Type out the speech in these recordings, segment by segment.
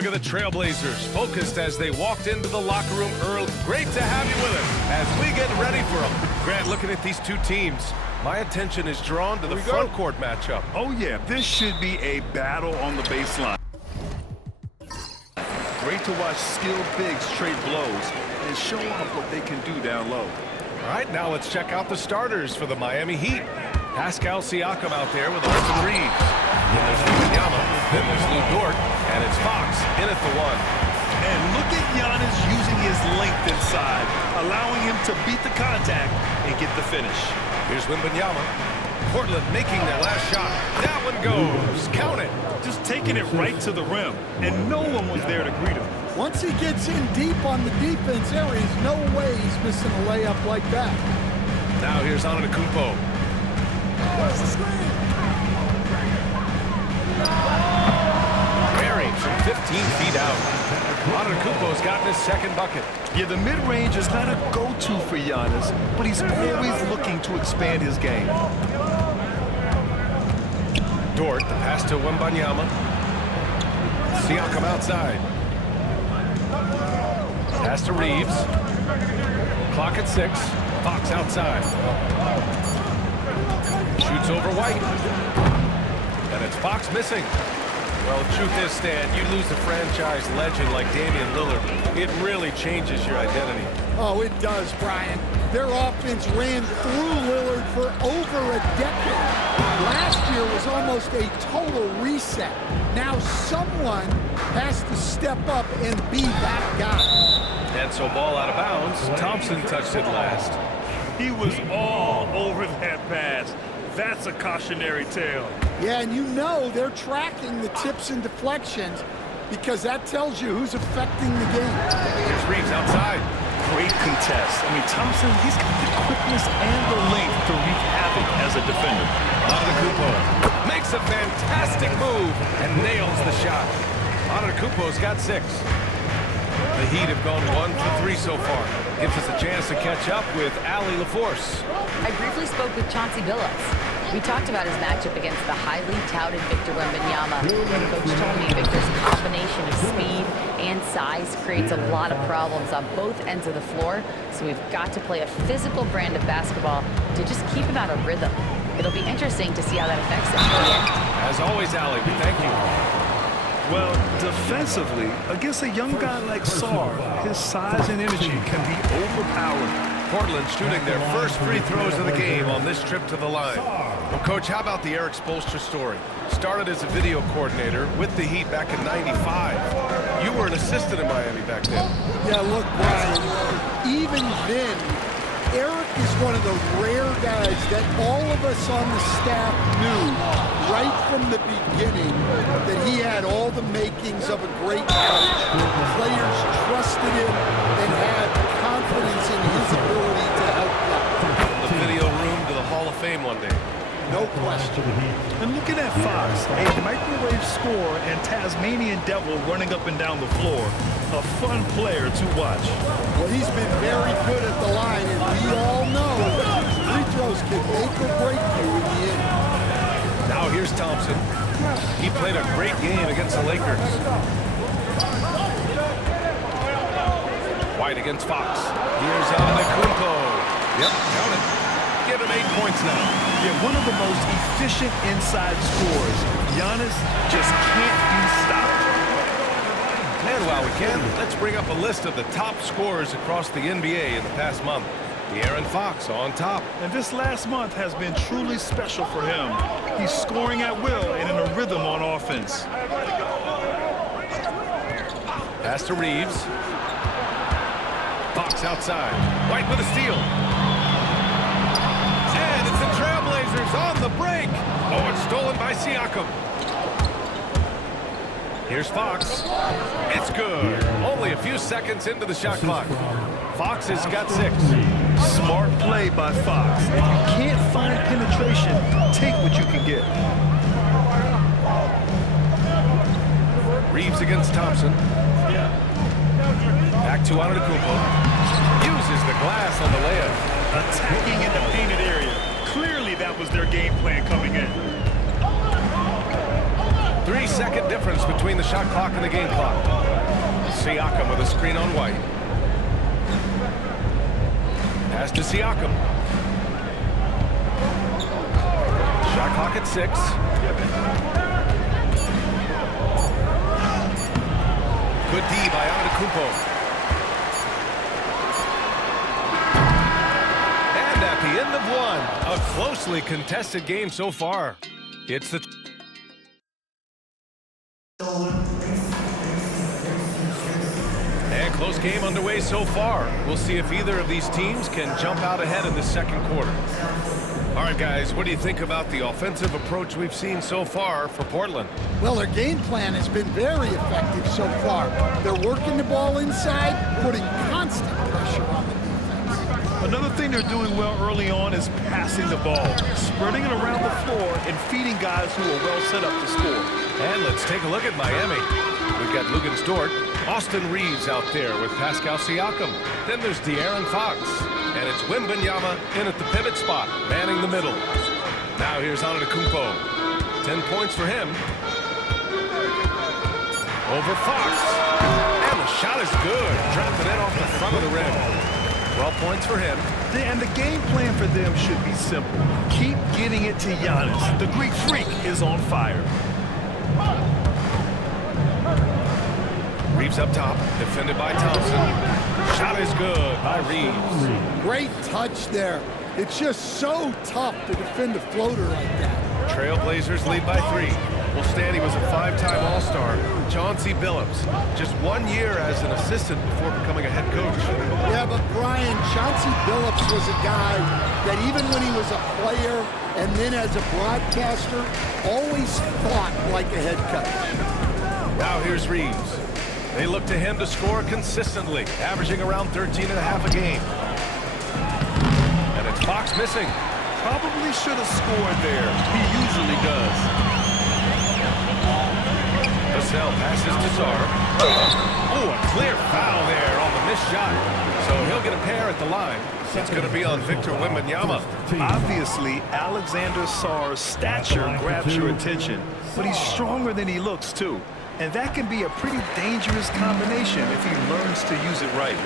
Look at the Trailblazers, focused as they walked into the locker room early. Great to have you with us as we get ready for them. Grant, looking at these two teams, my attention is drawn to the front court matchup. Oh, yeah, this should be a battle on the baseline. Great to watch skilled bigs trade blows and show off what they can do down low. All right, now let's check out the starters for the Miami Heat. Pascal Siakam out there with Austin Reeves. Then there's Wembanyama, then there's Lou Dort, and it's Fox in at the one. And look at Giannis using his length inside, allowing him to beat the contact and get the finish. Here's Wembanyama. Portland making their last shot. That one goes. Count it. Just taking it right to the rim, and no one was there to greet him. Once he gets in deep on the defense area, there's no way he's missing a layup like that. Now here's Antetokounmpo. Buried from 15 feet out. Antetokounmpo's gotten his second bucket. Yeah, the mid-range is not a go-to for Giannis, but he's always looking to expand his game. Dort, the pass to Wembanyama. Siakam outside. Pass to Reeves. Clock at 6. Fox outside. Shoots over White. And it's Fox missing. Well, the truth is, Stan, you lose a franchise legend like Damian Lillard, it really changes your identity. Oh, it does, Brian. Their offense ran through Lillard for over a decade. Last year was almost a total reset. Now someone has to step up and be that guy. And so ball out of bounds. Thompson touched it last. He was all over that pass. That's a cautionary tale. Yeah, and you know they're tracking the tips and deflections because that tells you who's affecting the game. Here's Reeves outside. Great contest. I mean, Thompson, he's got the quickness and the length to wreak havoc as a defender. Antetokounmpo makes a fantastic move and nails the shot. Antetokounmpo's got 6. The Heat have gone 1 for 3 so far. Gives us a chance to catch up with Allie LaForce. I briefly spoke with Chauncey Billups. We talked about his matchup against the highly touted Victor Wembanyama. And Coach told me Victor's combination of speed and size creates a lot of problems on both ends of the floor. So we've got to play a physical brand of basketball to just keep him out of rhythm. It'll be interesting to see how that affects him. As always, Allie, we thank you. Well, defensively, against a young guy like Sarr, his size and energy can be overpowering. Portland shooting their first free throws of the game on this trip to the line. Well, Coach, how about the Eric Spoelstra story? Started as a video coordinator with the Heat back in '95. You were an assistant in Miami back then. Yeah, look, Brian, even then, Eric is one of the rare guys that all of us on the staff knew right from the beginning that he had all the makings of a great coach. Players trusted him and had confidence in his ability to help them. From the video room to the Hall of Fame one day. No question. And looking at Fox, a microwave scorer and Tasmanian devil running up and down the floor. A fun player to watch. Well, he's been very good at the line, and we all know free throws can make or break you in the end. Now here's Thompson. He played a great game against the Lakers. White against Fox. Here's Antetokounmpo. Yep, count it. Give him 8 points now. Yeah, one of the most efficient inside scorers. Giannis just can't be stopped. And while we can, let's bring up a list of the top scorers across the NBA in the past month. De'Aaron Fox on top. And this last month has been truly special for him. He's scoring at will and in a rhythm on offense. Pass to Reeves. Fox outside. White with a steal. And it's the Trailblazers on the break. Oh, it's stolen by Siakam. Here's Fox. It's good. Only a few seconds into the shot clock. Fox has got 6. Smart play by Fox. If you can't find penetration, take what you can get. Reeves against Thompson. Back to Antetokounmpo. Uses the glass on the layup. Attacking in the painted area. Clearly that was their game plan coming in. 3-second difference between the shot clock and the game clock. Siakam with a screen on White. Pass to Siakam. Shot clock at 6. Good D by Antetokounmpo. And at the end of one, a closely contested game so far. It's the... And close game underway so far. We'll see if either of these teams can jump out ahead in the second quarter. All right, guys, what do you think about the offensive approach we've seen so far for Portland? Well, their game plan has been very effective so far. They're working the ball inside, putting constant pressure on the defense. Another thing they're doing well early on is passing the ball, spreading it around the floor and feeding guys who are well set up to score. And let's take a look at Miami. We've got Luguentz Dort, Austin Reeves out there with Pascal Siakam. Then there's De'Aaron Fox. And it's Wembanyama in at the pivot spot, manning the middle. Now here's Antetokounmpo. 10 points for him. Over Fox. And the shot is good. Dropping it off the front of the rim. 12 points for him. And the game plan for them should be simple. Keep getting it to Giannis. The Greek freak is on fire. Reeves up top, defended by Thompson. Shot is good by Reeves. Great touch there. It's just so tough to defend a floater like that. Trailblazers lead by 3. Well, Stanley was a 5-time All-Star. Chauncey Billups, just 1 year as an assistant before becoming a head coach. Yeah, but Brian, Chauncey Billups was a guy that even when he was a player and then as a broadcaster, always thought like a head coach. Now here's Reeves. They look to him to score consistently, averaging around 13.5 a game. And it's Fox missing. Probably should have scored there. He usually does. Vassell passes to Sarr. Oh, a clear foul there on the missed shot. So he'll get a pair at the line. It's going to be on Victor Wembanyama. Obviously, Alexander Sarr's stature grabs your attention, but he's stronger than he looks, too. And that can be a pretty dangerous combination if he learns to use it right.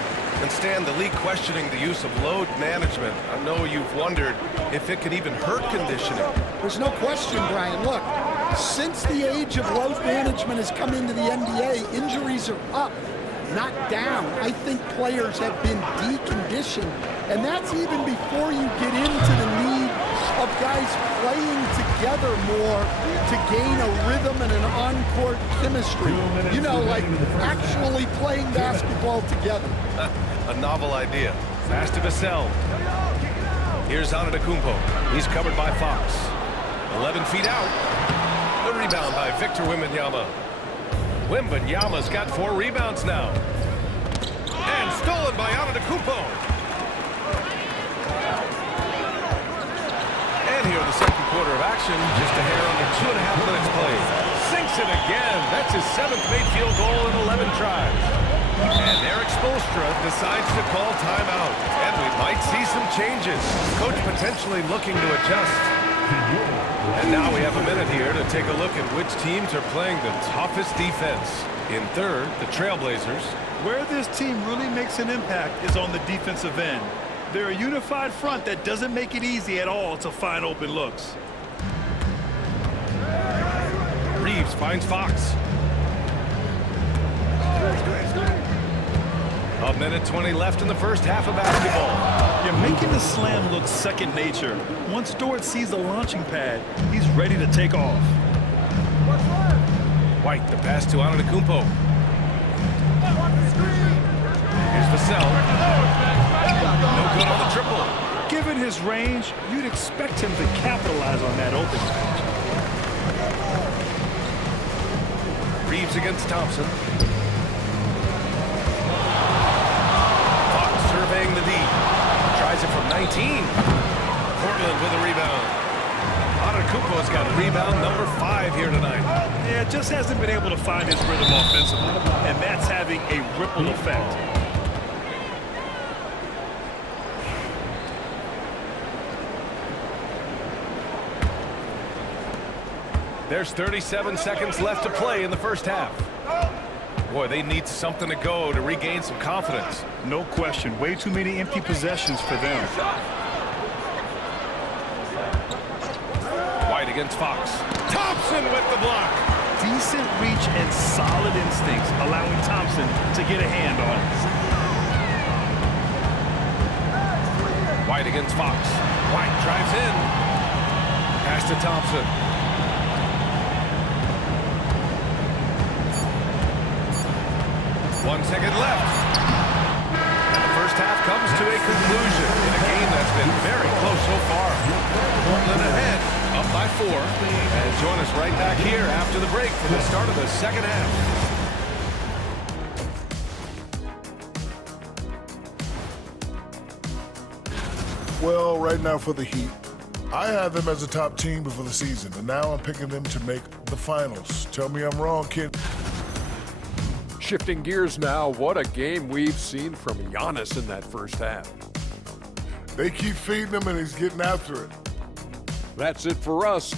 And Stan, the league questioning the use of load management. I know you've wondered if it could even hurt conditioning. There's no question, Brian. Look, since the age of load management has come into the NBA, injuries are up, not down. I think players have been deconditioned, and that's even before you get into the need of guys playing together more to gain a rhythm and an on-court chemistry. You know, like actually playing basketball together. A novel idea. Pass to Vassell. Here's Antetokounmpo. He's covered by Fox. 11 feet out. The rebound by Victor Wembanyama. Wembanyama's got 4 rebounds now. And stolen by Antetokounmpo. And here in the second quarter of action, just a hair under 2.5 minutes played. Sinks it again. That's his 7th made field goal in 11 tries. And Eric Spoelstra decides to call timeout. And we might see some changes. Coach potentially looking to adjust. And now we have a minute here to take a look at which teams are playing the toughest defense. In third, the Trailblazers. Where this team really makes an impact is on the defensive end. They're a unified front that doesn't make it easy at all to find open looks. Reeves finds Fox. A minute 20 left in the first half of basketball. You're making the slam look second nature. Once Dort sees the launching pad, he's ready to take off. White, the pass to Antetokounmpo. Here's Vassell. No good on the triple. Given his range, you'd expect him to capitalize on that opening. Reeves against Thompson. Fox surveying the D. Tries it from 19. Portland with a rebound. Antetokounmpo's got rebound number 5 here tonight. Yeah, just hasn't been able to find his rhythm offensively, and that's having a ripple effect. There's 37 seconds left to play in the first half. Boy, they need something to go to regain some confidence. No question. Way too many empty possessions for them. White against Fox. Thompson with the block. Decent reach and solid instincts, allowing Thompson to get a hand on it. White against Fox. White drives in. Pass to Thompson. 1 second left. And the first half comes to a conclusion in a game that's been very close so far. Portland ahead, up by 4. And join us right back here after the break for the start of the second half. Well, right now for the Heat, I had them as a top team before the season, and now I'm picking them to make the finals. Tell me I'm wrong, kid. Shifting gears now, what a game we've seen from Giannis in that first half. They keep feeding him, and he's getting after it. That's it for us.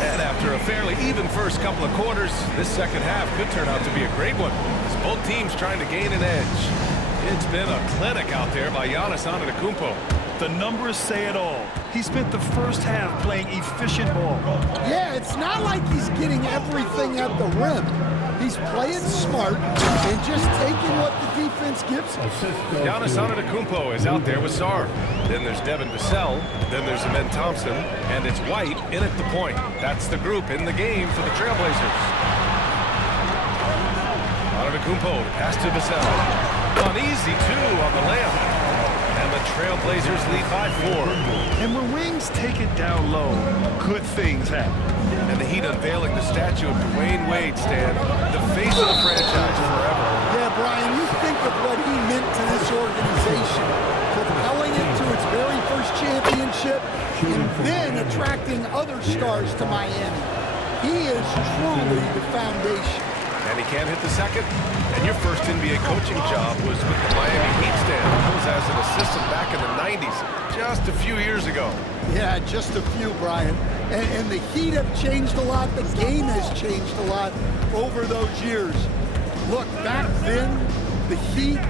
And after a fairly even first couple of quarters, this second half could turn out to be a great one, as both teams trying to gain an edge. It's been a clinic out there by Giannis Antetokounmpo. The numbers say it all. He spent the first half playing efficient ball. Yeah, it's not like he's getting everything at the rim. He's playing smart and just taking what the defense gives him. Giannis Antetokounmpo is out there with Sarr. Then there's Devin Vassell. Then there's Amen Thompson. And it's White in at the point. That's the group in the game for the Trailblazers. Antetokounmpo, pass to Vassell. An easy 2 on the layup. And the Trailblazers lead by 4. And when Wings take it down low, good things happen. And the Heat unveiling the statue of Dwayne Wade, Stan, the face of the franchise forever. Yeah, Brian, you think of what he meant to this organization, propelling it to its very first championship, and then attracting other stars to Miami. He is truly the foundation. And he can't hit the second. And your first NBA coaching job was with the Miami Heat, Stan. That was as an assistant back in the 90s, just a few years ago. Yeah, just a few, Brian. And the Heat have changed a lot. The game has changed a lot over those years. Look, back then, the Heat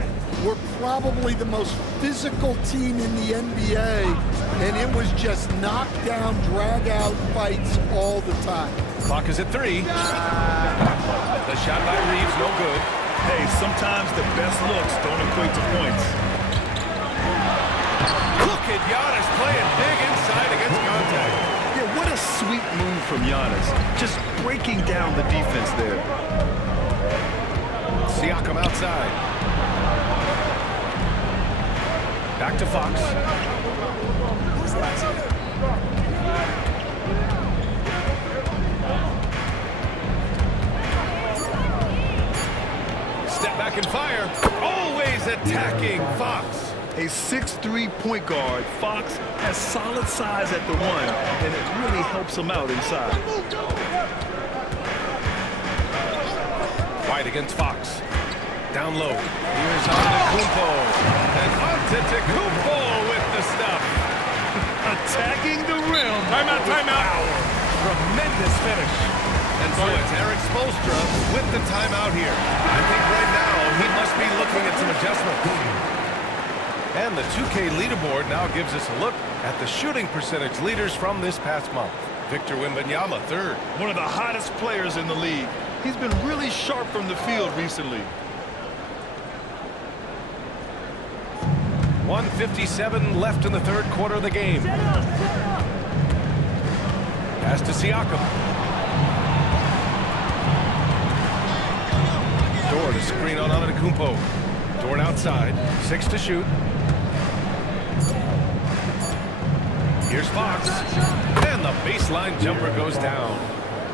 were probably the most physical team in the NBA, and it was just knockdown, drag-out fights all the time. Clock is at 3. The shot by Reeves, no good. Hey, sometimes the best looks don't equate to points. Look at Giannis playing big inside against contact. Yeah, what a sweet move from Giannis. Just breaking down the defense there. Siakam outside. Back to Fox. Step back and fire. Always attacking Fox. A 6'3" point guard, Fox has solid size at the 1, and it really helps him out inside. White against Fox. Down low. Here's Antetokounmpo. And Antetokounmpo with the stuff. Attacking the rim. Timeout, timeout. Tremendous finish. And so it's Eric Spoelstra with the timeout here. I think right now he must be looking at some adjustments. And the 2K leaderboard now gives us a look at the shooting percentage leaders from this past month. Victor Wembanyama, 3rd. One of the hottest players in the league. He's been really sharp from the field recently. 1:57 left in the third quarter of the game. Pass to Siakam. Dort to screen on Antetokounmpo. Dort outside. 6 to shoot. Here's Fox. And the baseline jumper goes down.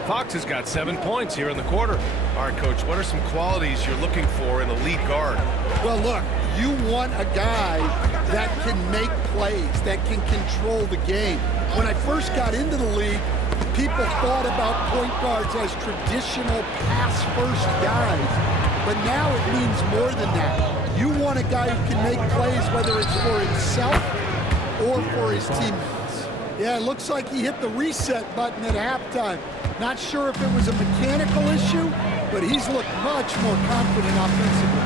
Fox has got 7 points here in the quarter. All right, Coach, what are some qualities you're looking for in a lead guard? Well, look, you want a guy that can make plays, that can control the game. When I first got into the league, people thought about point guards as traditional pass-first guys. But now it means more than that. You want a guy who can make plays, whether it's for himself or for his teammates. Yeah, it looks like he hit the reset button at halftime. Not sure if it was a mechanical issue, but he's looked much more confident offensively.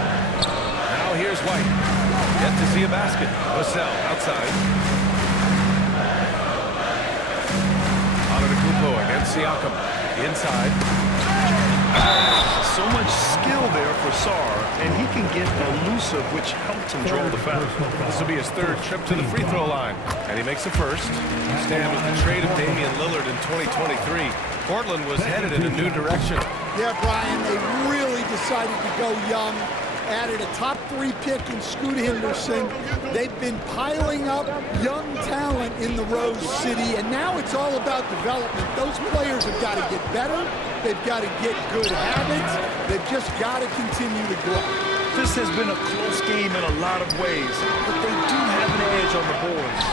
Now here's White. Yet to see a basket. Vassell outside. Antetokounmpo against Siakam. Inside. So much skill there for Sarr, and he can get elusive, which helps him draw the foul. This will be his third trip to the free throw line, and he makes the first. Stand with the trade of Damian Lillard in 2023. Portland was headed in a new direction. Yeah, Brian, they really decided to go young. Added a top 3 pick in Scoot Henderson. They've been piling up young talent in the Rose City, and now it's all about development. Those players have got to get better. They've got to get good habits. They've just got to continue to grow. This has been a close game in a lot of ways, but they do have an edge on the boards.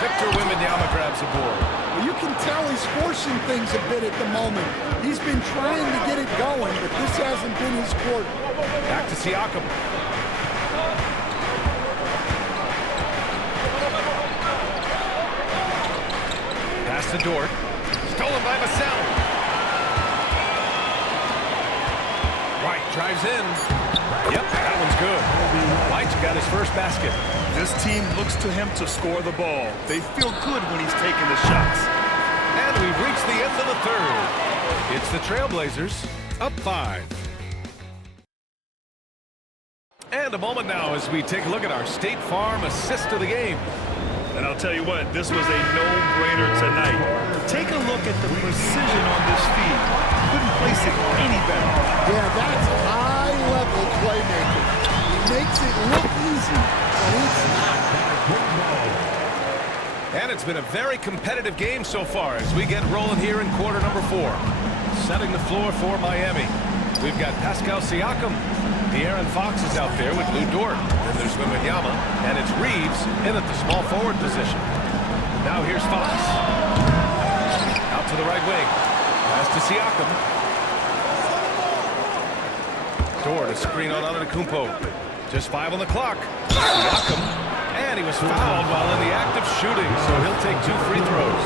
Victor Wembanyama grabs the board. Well, you can tell he's forcing things a bit at the moment. He's been trying to get it going, but this hasn't been his quarter. Back to Siakam. Pass to Dort. Stolen by Vassell. White drives in. Yep, that one's good. White's got his first basket. This team looks to him to score the ball. They feel good when he's taking the shots. And we've reached the end of the third. It's the Trailblazers up 5. And a moment now as we take a look at our State Farm assist of the game. And I'll tell you what, this was a no-brainer tonight. Take a look at the precision on this feed. Couldn't place it any better. Yeah, that's high-level playmaking. He makes it look easy, but it's not. And it's been a very competitive game so far as we get rolling here in quarter number 4. Setting the floor for Miami. We've got Pascal Siakam. De'Aaron Fox is out there with Lou Dort. Then there's Wembanyama, and it's Reeves in at the small forward position. Now here's Fox. Out to the right wing. Pass to Siakam. Dort, a screen on Antetokounmpo. Just 5 on the clock. Siakam. And he was fouled while in the act of shooting, so he'll take 2 free throws.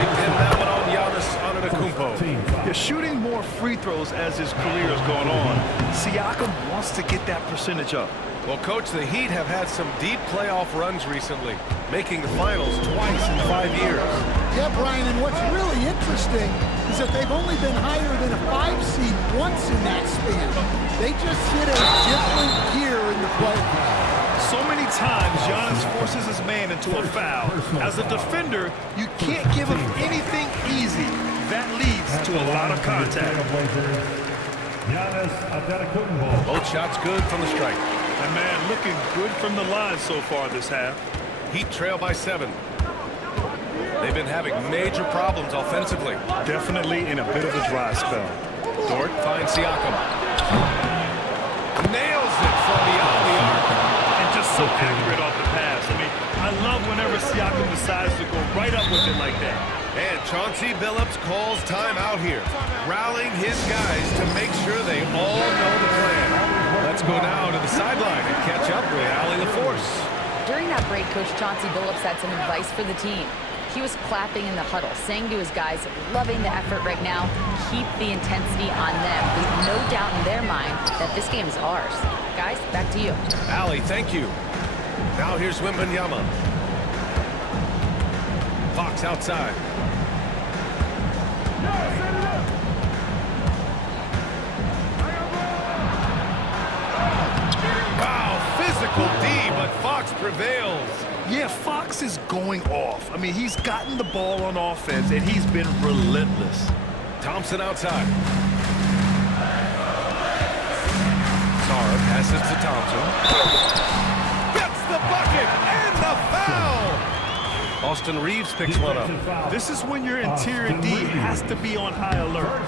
They pinned that one on Giannis Antetokounmpo. He's shooting more free throws as his career is going on. Siakam wants to get that percentage up. Well, Coach, the Heat have had some deep playoff runs recently, making the finals twice in 5 years. Yeah, Brian, and what's really interesting is that they've only been higher than a 5 seed once in that span. They just hit a different gear in the playoffs. So many times, Giannis forces his man into a foul. As a defender, you can't give him anything easy. That leads to a lot of contact. Both shots good from the strike. And man, looking good from the line so far this half. Heat trail by 7. They've been having major problems offensively. Definitely in a bit of a dry spell. Dort finds Siakam. Nails it from beyond the arc. Just so accurate off the pass. I mean, I love whenever Siakam decides to go right up with it like that. And Chauncey Billups calls timeout here, rallying his guys to make sure they all know the plan. Let's go now to the sideline and catch up with Allie LaForce. During that break, Coach Chauncey Billups had some advice for the team. He was clapping in the huddle, saying to his guys, loving the effort right now, keep the intensity on them. Leave no doubt in their mind that this game is ours. Guys, back to you. Allie, thank you. Now here's Wembanyama. Fox outside. Wow, physical D, but Fox prevails. Yeah, Fox is going off. I mean, he's gotten the ball on offense, and he's been relentless. Thompson outside. Sarr passes to Thompson. Gets the bucket and the foul! Austin Reeves picks one up. This is when your interior D has to be on high alert.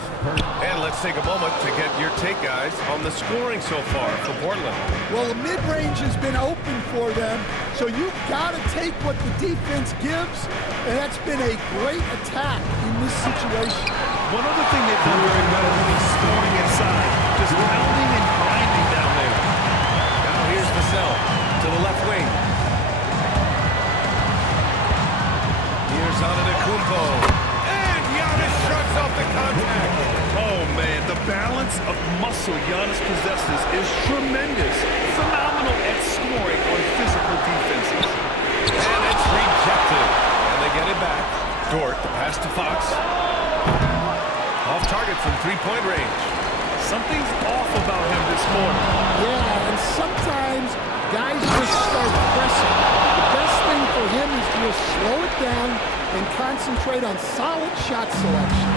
And let's take a moment to get your take, guys, on the scoring so far for Portland. Well, the mid-range has been open for them, so you've got to take what the defense gives, and that's been a great attack in this situation. One other thing they've done very well is scoring inside, just pounding and grinding down there. the left wing. Here's Antetokounmpo. And Giannis shrugs off the contact. Oh, man, the balance of muscle Giannis possesses is tremendous. Phenomenal at scoring on physical defenses. And it's rejected. And they get it back. Dort, the pass to Fox. Off target from three-point range. Something's off about him this morning. Yeah, and sometimes guys just start pressing. The best thing for him is to just slow it down and concentrate on solid shot selection.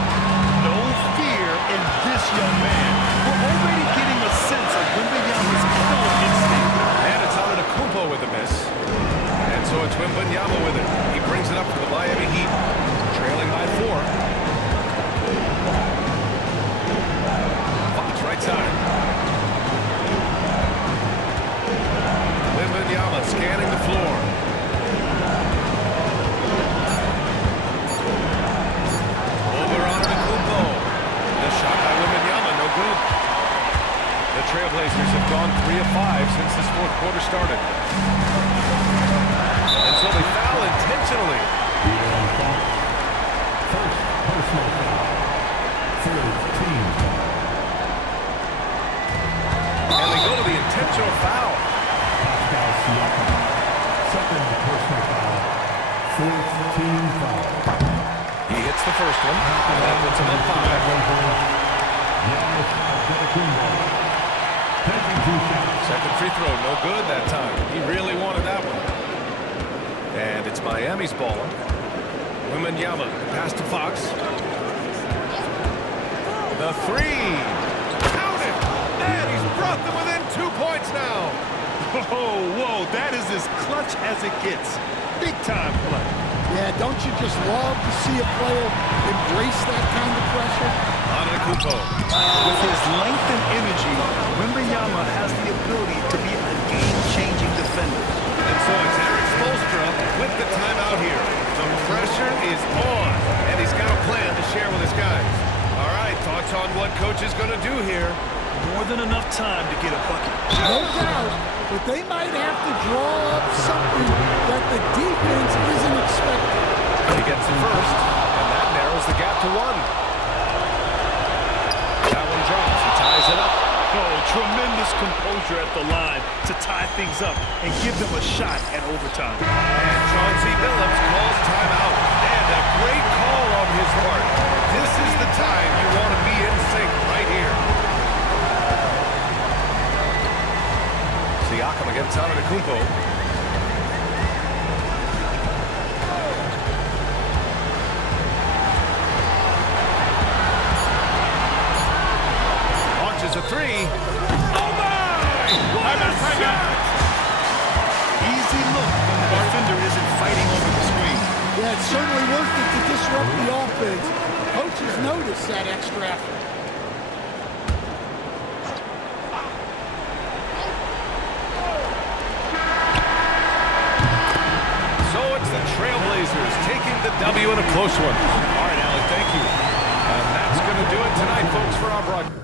No fear in this young man. We're already getting a sense of Wembanyama's killer instinct. And it's Antetokounmpo with the miss. And so it's Wembanyama with it. He brings it up for the Miami Heat, trailing by 4. Fox right side. Wembanyama scanning the floor. Over Antetokounmpo. The shot by Wembanyama, no good. The Trailblazers have gone 3 of 5 since this fourth quarter started. And so they foul intentionally. First personal foul. Third team foul. And they go to the intentional foul. Pascal Siakam. Second personal foul. Fourth team foul. He hits the first one, and that puts him at 5. Giannis Antetokounmpo. Taking 2 shots. Second free throw, no good that time. He really wanted that one. And it's Miami's ball. Wembanyama, pass to Fox. The three. Count it! And he's brought them within 2 points now. Whoa, that is as clutch as it gets. Big time play. Yeah, don't you just love to see a player embrace that kind of pressure? Antetokounmpo. With his length and energy, Wembanyama has the ability to be a game-changing defender. And so it's Eric Spoelstra with the timeout here. The pressure is on, and he's got a plan to share with his guys. All right, thoughts on what coach is going to do here? More than enough time to get a bucket. No doubt, but they might have to draw up something that the defense isn't expecting. He gets the first, and that narrows the gap to 1. That one drops. He ties it up. Oh, tremendous composure at the line to tie things up and give them a shot at overtime. And Chauncey Billups calls timeout. And a great call on his part. This is the time you want to be in sync right here. Siakam against Antetokounmpo. Launches a three. Oh my! What a shot! Easy look when the defender isn't fighting over the screen. Yeah, it's certainly worth it to disrupt the offense. Coaches notice that extra effort. So it's the Trailblazers taking the W in a close one. All right, Alec, thank you. And that's going to do it tonight, folks, for our broadcast.